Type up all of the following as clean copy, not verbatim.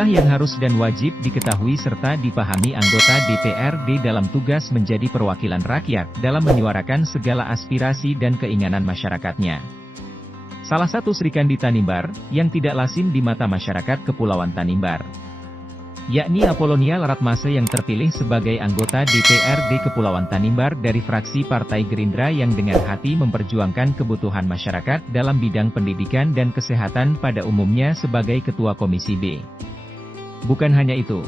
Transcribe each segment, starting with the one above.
Inilah yang harus dan wajib diketahui serta dipahami anggota DPRD dalam tugas menjadi perwakilan rakyat dalam menyuarakan segala aspirasi dan keinginan masyarakatnya. Salah satu Sri Kandi Tanimbar, yang tidak lazim di mata masyarakat Kepulauan Tanimbar, yakni Apolonia Laratmase yang terpilih sebagai anggota DPRD Kepulauan Tanimbar dari fraksi Partai Gerindra yang dengan hati memperjuangkan kebutuhan masyarakat dalam bidang pendidikan dan kesehatan pada umumnya sebagai Ketua Komisi B. Bukan hanya itu,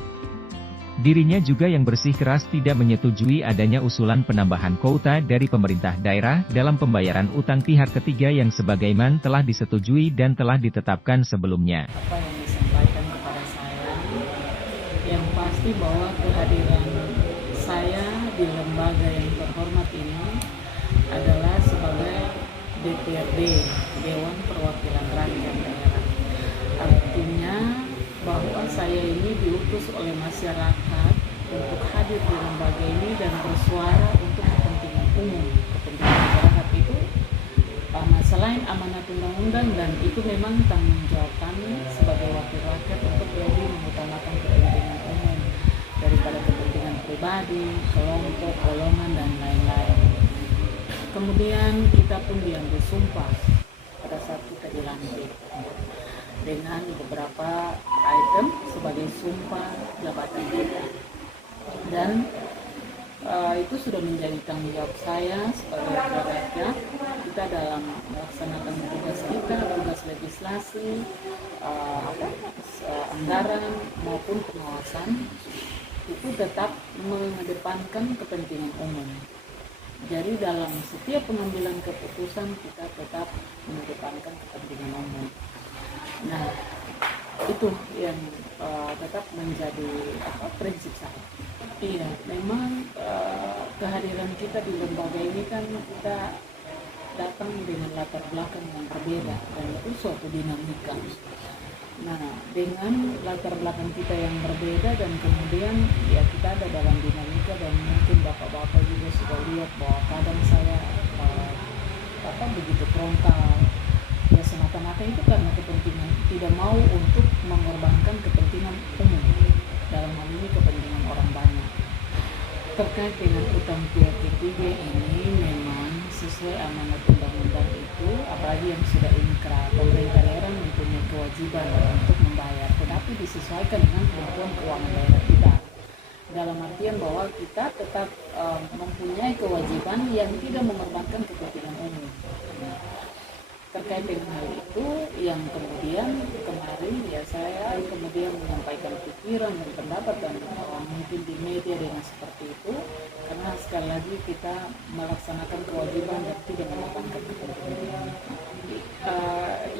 dirinya juga yang bersikeras tidak menyetujui adanya usulan penambahan kuota dari pemerintah daerah dalam pembayaran utang pihak ketiga yang sebagaimana telah disetujui dan telah ditetapkan sebelumnya. Apa yang disampaikan kepada saya, yang pasti bahwa kehadiran saya di lembaga yang terhormat ini adalah sebagai DPRD, Dewan Perwakilan Rakyat Daerah. Artinya bahwa saya ini diutus oleh masyarakat untuk hadir di lembaga ini dan bersuara untuk kepentingan umum. Kepentingan masyarakat itu selain amanat undang-undang, dan itu memang tanggung jawab kami sebagai wakil rakyat untuk lebih mengutamakan kepentingan umum daripada kepentingan pribadi, kelompok, golongan, dan lain-lain. Kemudian kita pun diambil sumpah pada saat kita dilantik dengan beberapa item sebagai sumpah jabatan kita, dan itu sudah menjadi tanggung jawab saya sebagai wakil rakyat. Kita dalam melaksanakan tugas kita, tugas legislasi, anggaran maupun pengawasan, itu tetap mengedepankan kepentingan umum. Jadi dalam setiap pengambilan keputusan kita tetap mengedepankan kepentingan umum. Nah, itu yang tetap menjadi prinsip saya. Iya, memang kehadiran kita di lembaga ini kan kita datang dengan latar belakang yang berbeda, dan itu suatu dinamika. Nah, dengan latar belakang kita yang berbeda dan kemudian ya kita ada dalam dinamika, dan mungkin bapak-bapak juga sudah lihat bahwa kadang saya begitu frontal. Ya semata-mata itu karena kepentingan, tidak mau untuk mengorbankan kepentingan umum, dalam hal ini kepentingan orang banyak. Terkait dengan utang pihak ketiga ini memang sesuai amanat undang-undang itu, apalagi yang sudah inkrah, pemerintah daerah mempunyai kewajiban untuk membayar, tetapi disesuaikan dengan kemampuan keuangan daerah kita. Dalam artian bahwa kita tetap mempunyai kewajiban yang tidak mengorbankan kepentingan umum. Terkait dengan hal itu, yang kemudian kemarin ya saya kemudian menyampaikan pikiran dan pendapat, dan mungkin di media dengan seperti itu, karena sekali lagi kita melaksanakan kewajiban dan tidak mengorbankan kepentingan.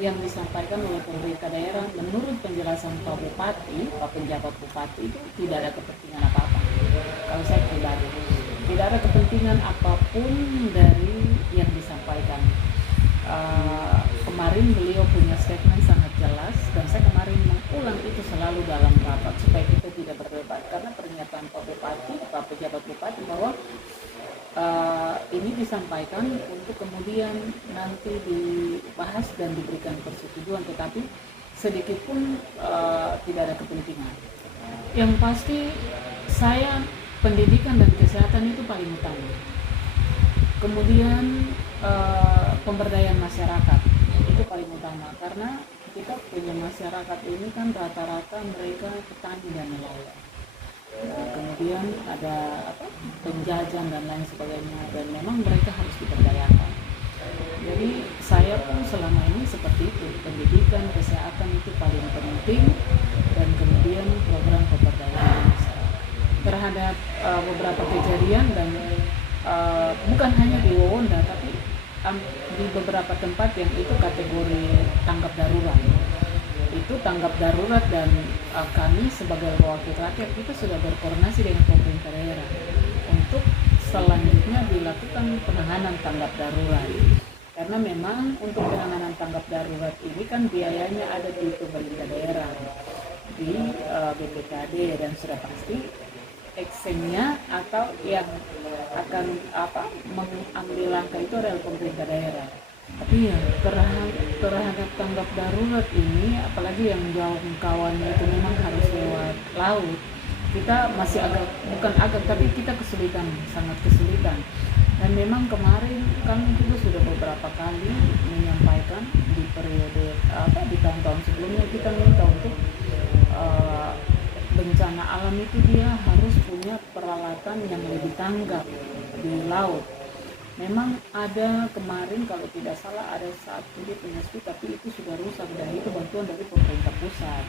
Yang disampaikan oleh pemerintah daerah, menurut penjelasan Pak Bupati, Pak penjabat Bupati, itu tidak ada kepentingan apa-apa. Kalau saya pribadi, tidak ada kepentingan apapun dari yang disampaikan. Kemarin beliau punya statement sangat jelas, dan saya kemarin mengulang itu selalu dalam rapat supaya kita tidak berdebat, karena pernyataan Pak Bupati, Pak pejabat Bupati bahwa ini disampaikan untuk kemudian nanti dibahas dan diberikan persetujuan, tetapi sedikit pun tidak ada kepentingan. Yang pasti saya pendidikan dan kesehatan itu paling utama. Kemudian pemberdayaan masyarakat itu paling utama, karena kita punya masyarakat ini kan rata-rata mereka petani dan nelayan. Kemudian ada penjajan dan lain sebagainya, dan memang mereka harus diberdayakan. Jadi saya pun selama ini seperti itu, pendidikan, kesehatan itu paling penting, dan kemudian program pemberdayaan masyarakat terhadap beberapa kejadian, dan bukan hanya di Wawonda, tapi di beberapa tempat yang itu kategori tanggap darurat. Itu tanggap darurat, dan kami sebagai wakil rakyat kita sudah berkoordinasi dengan pemerintah daerah untuk selanjutnya dilakukan penanganan tanggap darurat. Karena memang untuk penanganan tanggap darurat ini kan biayanya ada di pemerintah daerah, di BPKD, dan sudah pasti eksennya atau yang akan mengambil langkah itu adalah pemerintah daerah. Tapi ya terhadap tanggap darurat ini, apalagi yang jangkauannya itu memang harus lewat laut, kita masih tapi kita kesulitan, sangat kesulitan. Dan memang kemarin kami juga sudah beberapa kali menyampaikan di periode di tahun-tahun sebelumnya, kita minta untuk bencana alam itu dia harus punya peralatan yang lebih tanggap di laut. Memang ada kemarin kalau tidak salah ada satu dia punya speed, tapi itu sudah rusak dan itu bantuan dari pemerintah pusat.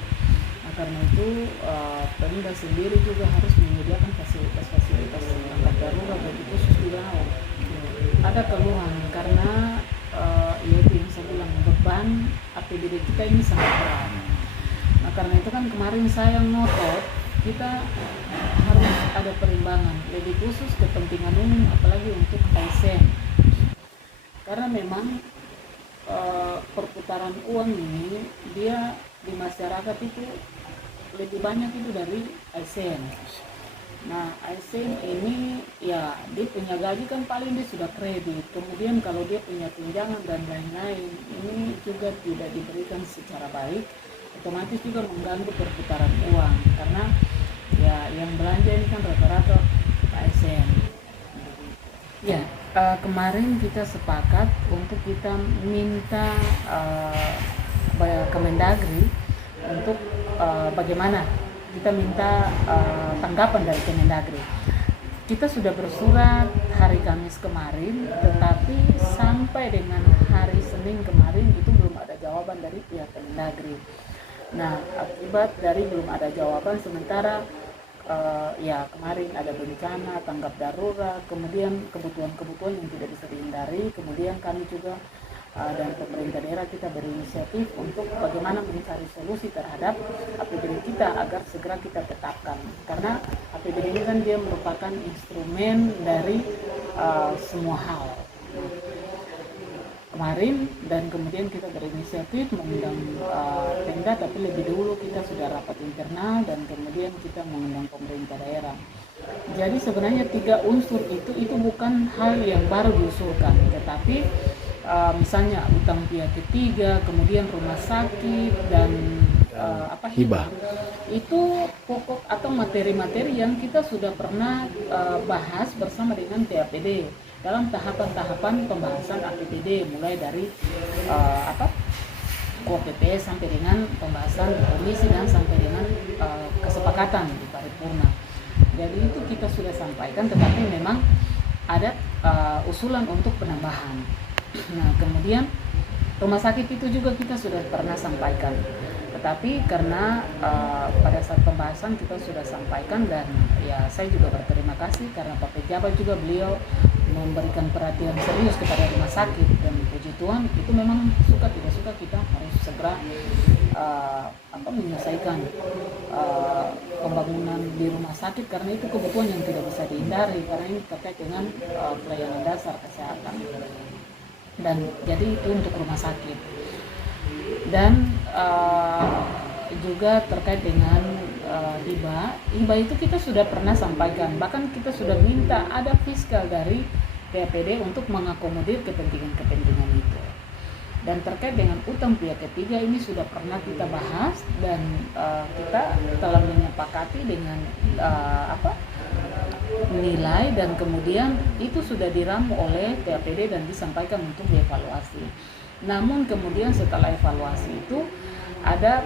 Nah karena itu Pemda sendiri juga harus menyediakan fasilitas tanggap darurat bagi khusus di laut. Ada keluhan karena yaitu yang saya bilang, beban APBD kita ini sangat berat. Nah karena itu kan kemarin saya ngotot kita harus ada perimbangan, lebih khusus kepentingan umum, apalagi untuk ASN. Karena memang perputaran uang ini dia di masyarakat itu lebih banyak itu dari ASN. Nah ASN ini ya dia punya gaji kan paling dia sudah kredit, kemudian kalau dia punya tunjangan dan lain-lain ini juga tidak diberikan secara baik, otomatis juga mengganggu perputaran uang karena ya yang belanja ini kan rata-rata ASN. Ya kemarin kita sepakat untuk kita minta Kemendagri untuk bagaimana kita minta tanggapan dari Kemendagri. Kita sudah bersurat hari Kamis kemarin, tetapi sampai dengan hari Senin kemarin itu belum ada jawaban dari pihak Kemendagri. Nah akibat dari belum ada jawaban, sementara ya kemarin ada bencana, tanggap darurat, kemudian kebutuhan-kebutuhan yang tidak bisa dihindari, kemudian kami juga dan pemerintah daerah kita berinisiatif untuk bagaimana mencari solusi terhadap APBD kita agar segera kita tetapkan, karena APBD ini kan dia merupakan instrumen dari semua hal. Kemarin dan kemudian kita berinisiatif mengundang Pemda, tapi lebih dulu kita sudah rapat internal dan kemudian kita mengundang pemerintah daerah. Jadi sebenarnya 3 unsur itu bukan hal yang baru diusulkan, tetapi misalnya utang pihak ketiga, kemudian rumah sakit dan hibah, itu pokok atau materi-materi yang kita sudah pernah bahas bersama dengan TAPD dalam tahapan-tahapan pembahasan APBD, mulai dari KOPPS sampai dengan pembahasan di komisi dan sampai dengan kesepakatan di paripurna. Jadi itu kita sudah sampaikan, tetapi memang ada usulan untuk penambahan. Nah kemudian rumah sakit itu juga kita sudah pernah sampaikan, tetapi karena pada saat pembahasan kita sudah sampaikan, dan ya saya juga berterima kasih karena Pak Pejabat juga beliau memberikan perhatian serius kepada rumah sakit, dan puji Tuhan itu memang suka tidak suka kita harus segera menyelesaikan pembangunan di rumah sakit, karena itu kebutuhan yang tidak bisa dihindari karena ini terkait dengan pelayanan dasar kesehatan. Dan jadi itu untuk rumah sakit. Dan juga terkait dengan hibah itu kita sudah pernah sampaikan, bahkan kita sudah minta ada fiskal dari TAPD untuk mengakomodir kepentingan itu. Dan terkait dengan utang pihak ketiga ini sudah pernah kita bahas, dan kita telah menyepakati dengan nilai, dan kemudian itu sudah diramu oleh TAPD dan disampaikan untuk dievaluasi. Namun kemudian setelah evaluasi itu ada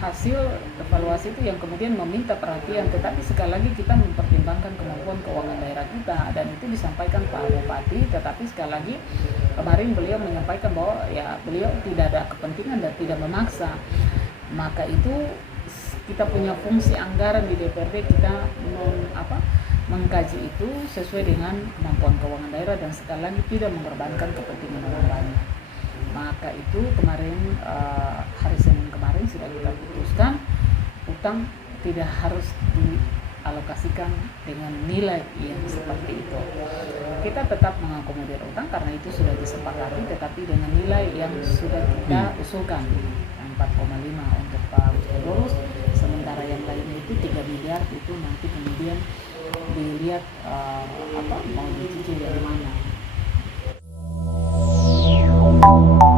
hasil evaluasi itu yang kemudian meminta perhatian, tetapi sekali lagi kita mempertimbangkan kemampuan keuangan daerah kita, dan itu disampaikan Pak Bupati. Tetapi sekali lagi kemarin beliau menyampaikan bahwa ya beliau tidak ada kepentingan dan tidak memaksa. Maka itu kita punya fungsi anggaran di DPRD, kita mengkaji itu sesuai dengan kemampuan keuangan daerah dan sekali lagi tidak mengorbankan kepentingan orang banyak. Maka itu kemarin hari Senin kemarin sudah kita putuskan utang tidak harus dialokasikan dengan nilai yang seperti itu. Kita tetap mengakomodir utang karena itu sudah disepakati, tetapi dengan nilai yang sudah kita usulkan 4,5 untuk Pak Gubernur, sementara yang lainnya itu 3 miliar itu nanti kemudian dilihat mau dicicil dari mana. kasih.